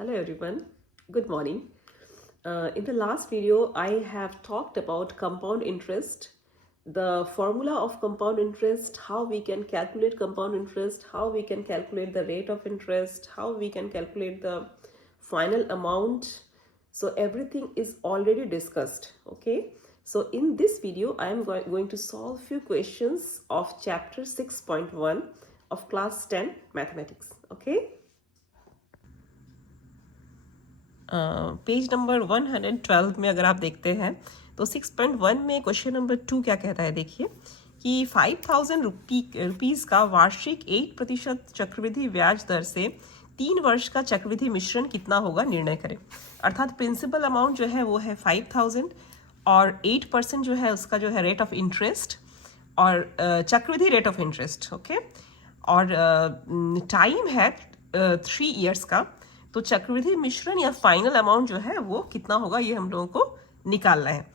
Hello everyone, good morning. In the last video, I have talked about compound interest, the formula of compound interest, how we can calculate compound interest, how we can calculate the rate of interest, how we can calculate the final amount. So everything is already discussed, okay? So in this video, I am going to solve few questions of chapter 6.1 of class 10 mathematics, okay? Page number 112 में अगर आप देखते हैं तो 6.1 में question number 2 क्या कहता है, देखिए कि 5,000 रुपीज़ का वार्षिक 8% चक्रवृद्धि ब्याज दर से 3 वर्ष का चक्रवृद्धि मिश्रण कितना होगा निर्णय करें। अर्थात प्रिंसिपल अमाउंट जो है वो है 5,000 और 8% जो है उसका जो है रेट ऑफ इंटरेस्ट और चक्रवृद्धि रेट ऑफ इंटरेस्ट, ओके, और टाइम है 3 इयर्स का। तो चक्रवृद्धि मिश्रण या फाइनल अमाउंट जो है वो कितना होगा ये हम लोगों को निकालना है।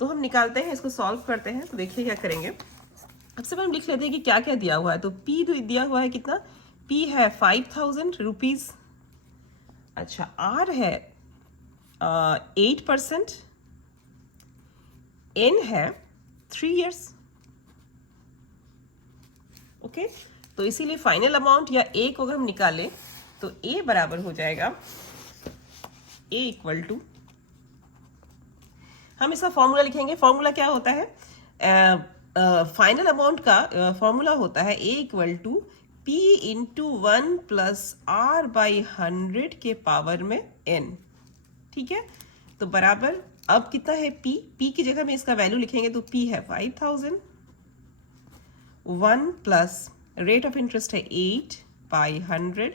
तो हम निकालते हैं, इसको सॉल्व करते हैं। तो देखिए क्या करेंगे, सबसे पहले हम लिख लेते हैं कि क्या क्या दिया हुआ है। तो P दिया हुआ है कितना, P है 5,000 रुपीज़। अच्छा, R है 8%, N है 3 इयर्स, ओके। तो इसीलिए फाइनल अमाउंट या A को अगर हम निकालें तो A बराबर हो जाएगा, A इक्वल टू, हम इसका फॉर्मूला लिखेंगे। फॉर्मूला क्या होता है, फाइनल अमाउंट का फॉर्मूला होता है A equal to P into 1 plus R by 100 के पावर में N, ठीक है। तो बराबर अब कितना है P की जगह में इसका वैल्यू लिखेंगे तो P है 5,000, 1 प्लस रेट ऑफ इंटरेस्ट है 8 बाई 100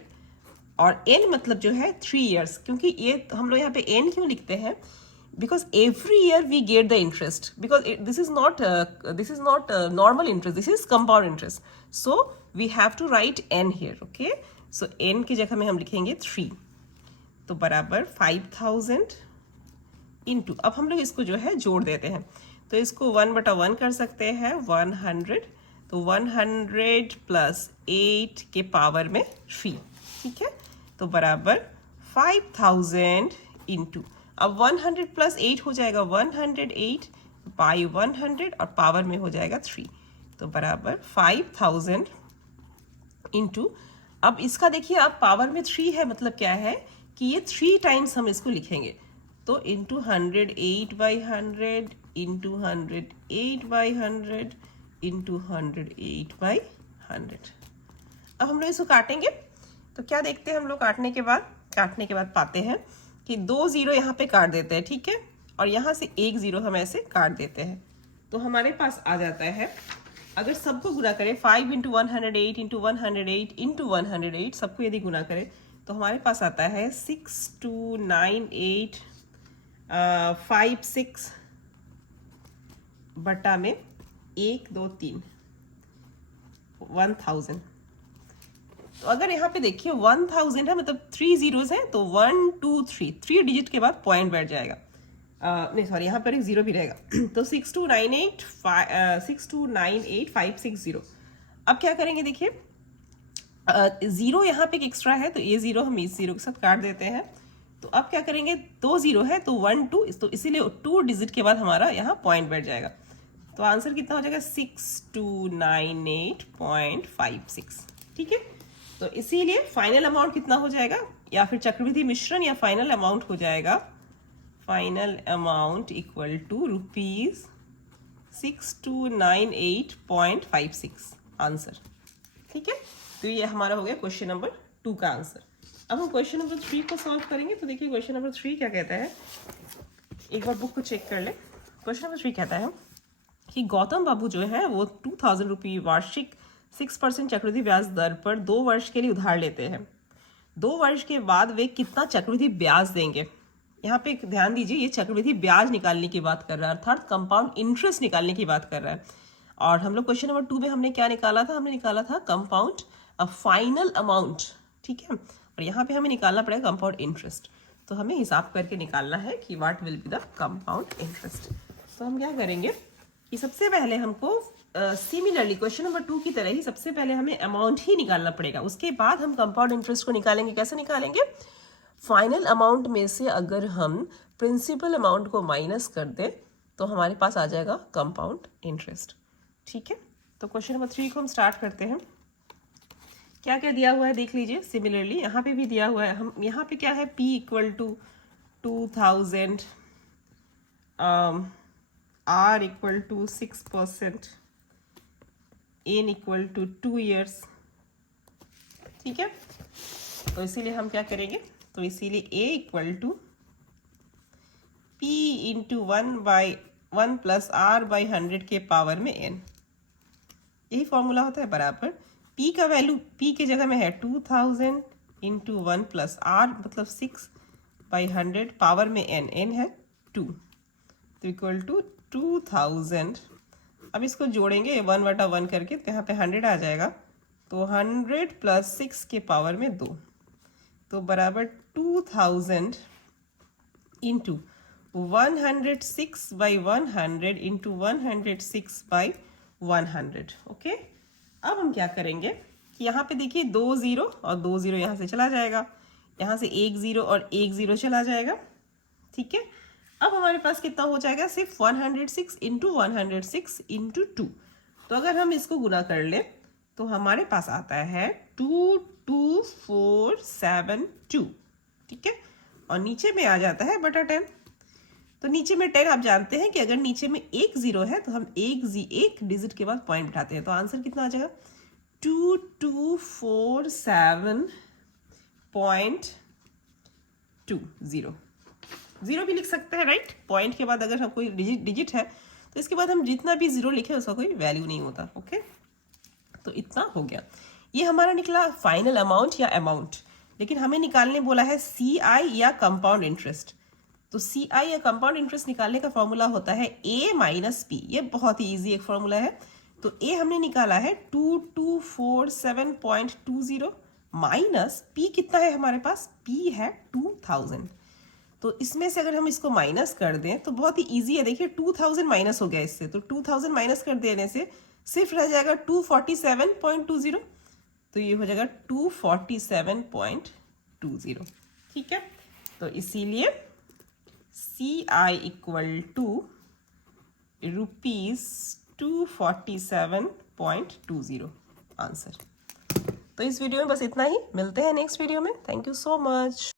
और n मतलब जो है 3 इयर्स। क्योंकि ये हम लोग यहाँ पे n क्यों लिखते हैं, because every year we get the interest, because this is not normal interest, this is compound interest, so we have to write n here, okay. So n की जगह में हम लिखेंगे 3, तो बराबर 5,000 इंटू, अब हम लोग इसको जो है जोड़ देते हैं। तो इसको 1/1 कर सकते हैं, 100, तो 100 प्लस 8 के पावर में 3, ठीक है। तो बराबर 5,000 इंटू, अब 100 प्लस 8 हो जाएगा 108 बाई 100 और पावर में हो जाएगा 3, तो बराबर 5,000 इंटू, अब इसका देखिए आप पावर में 3 है, मतलब क्या है कि ये 3 टाइम्स हम इसको लिखेंगे। तो into 108 by 100 into 108 by 100 into 108 by 100। अब हम लोग इसको काटेंगे तो क्या देखते हैं हम लोग, काटने के बाद पाते हैं कि 2 0 यहाँ पे काट देते हैं, ठीक है, और यहाँ से 1 0 हम ऐसे काट देते हैं। तो हमारे पास आ जाता है, अगर सबको गुना करें 5 इंटू 108 इंटू 108 इंटू 108, सबको यदि गुना करें तो हमारे पास आता है 629856 बटा में 1 2 3 1000। तो अगर यहाँ पे देखिए 1000 है, मतलब 3 zeros है, तो 1 2 3 डिजिट के बाद पॉइंट बैठ जाएगा, नहीं सॉरी, यहाँ पर एक 0 भी रहेगा। तो 629856 अब क्या करेंगे, देखिए 0 यहाँ पे एक एक्स्ट्रा है, तो ये 0 हम इस 0 के साथ काट देते हैं। तो अब क्या करेंगे, 2 0 है तो 1 2, तो इसीलिए 2 डिजिट के बाद हमारा यहाँ पॉइंट बैठ जाएगा। तो आंसर कितना हो जाएगा, 6298.56, ठीक है। तो इसीलिए फाइनल अमाउंट कितना हो जाएगा, या फिर चक्रवृद्धि मिश्रण या फाइनल अमाउंट हो जाएगा, final amount equal to ₹6298.56 answer, ठीक है। तो ये हमारा हो गया क्वेश्चन नंबर 2 का आंसर। अब हम क्वेश्चन नंबर 3 को सॉल्व करेंगे। तो देखिए क्वेश्चन नंबर 3 क्या कहता है, एक बार बुक को चेक कर ले। क्वेश्चन नंबर 3 कहता है कि गौतम बाबू जो है वो 2,000 रुपये वार्षिक 6% चक्रवृद्धि ब्याज दर पर 2 वर्ष के लिए उधार लेते हैं। 2 वर्ष के बाद वे कितना चक्रवृद्धि ब्याज देंगे। यहाँ पे ध्यान दीजिए, ये चक्रवृद्धि ब्याज निकालने की बात कर रहा है, अर्थात कंपाउंड इंटरेस्ट निकालने की बात कर रहा है। और हम लोग क्वेश्चन नंबर 2 में हमने क्या निकाला था, हमने निकाला था कंपाउंड फाइनल अमाउंट, ठीक है। और यहाँ पे हमें निकालना पड़ेगा कंपाउंड इंटरेस्ट। तो हमें हिसाब करके निकालना है कि what will be the compound interest. तो हम क्या करेंगे कि सबसे पहले हमको सिमिलरली क्वेश्चन नंबर 2 की तरह ही सबसे पहले हमें अमाउंट ही निकालना पड़ेगा, उसके बाद हम कंपाउंड इंटरेस्ट को निकालेंगे। कैसे निकालेंगे, फाइनल अमाउंट में से अगर हम प्रिंसिपल अमाउंट को माइनस कर दें तो हमारे पास आ जाएगा कंपाउंड इंटरेस्ट। ठीक है, तो क्वेश्चन नंबर 3 को हम स्टार्ट करते हैं। क्या क्या दिया हुआ है देख लीजिए। सिमिलरली यहाँ पे भी दिया हुआ है, हम यहाँ पे क्या है, P equal to 2000, R equal to 6%, N equal to 2 years। ठीक है, तो इसीलिए हम क्या करेंगे, तो इसीलिए A equal to P into 1 plus R by 100 के पावर में N, यही फॉर्मूला होता है बराबर। P का वैल्यू P की जगह में है 2000 इंटू 1 प्लस R मतलब 6 बाई 100 पावर में N है 2, तो इक्वल टू 2000। अब इसको जोड़ेंगे 1/1 करके, तो यहाँ पे 100 आ जाएगा, तो 100 प्लस 6 के पावर में 2, तो बराबर 2000 into 106 by 100 into 106 by 100। Okay, अब हम क्या करेंगे कि यहाँ पे देखिए 2 0 और 2 0 यहाँ से चला जाएगा, यहाँ से 1 0 और 1 0 चला जाएगा। ठीक है, अब हमारे पास कितना हो जाएगा, सिर्फ 106 इंटू 106 इंटू 2। तो अगर हम इसको गुना कर ले तो हमारे पास आता है 22472। ठीक है, और नीचे में आ जाता है बटा 10। तो नीचे में 10 आप जानते हैं कि अगर नीचे में 1 0 है तो हम एक डिजिट के बाद पॉइंट उठाते हैं, तो आंसर कितना आ जाएगा 2247.20। जीरो भी लिख सकते हैं, राइट। पॉइंट के बाद अगर हम कोई डिजिट है तो इसके बाद हम जितना भी जीरो लिखे उसका कोई वैल्यू नहीं होता। ओके, तो इतना हो गया, ये हमारा निकला फाइनल अमाउंट या अमाउंट। लेकिन हमें निकालने बोला है CI या कंपाउंड इंटरेस्ट। तो CI या कंपाउंड इंटरेस्ट निकालने का फॉर्मूला होता है A माइनस P। ये बहुत ही इजी एक फॉर्मूला है। तो A हमने निकाला है 2247.20 माइनस P कितना है हमारे पास, P है 2000। तो इसमें से अगर हम इसको माइनस कर दें तो बहुत ही इजी है, देखिए 2000 माइनस हो गया इससे, तो 2000 माइनस कर देने से सिर्फ रह जाएगा 247.20, तो ये हो जाएगा 247.20। ठीक है, तो इसीलिए CI इक्वल टू ₹247.20 आंसर। तो इस वीडियो में बस इतना ही, मिलते हैं नेक्स्ट वीडियो में। Thank you so much.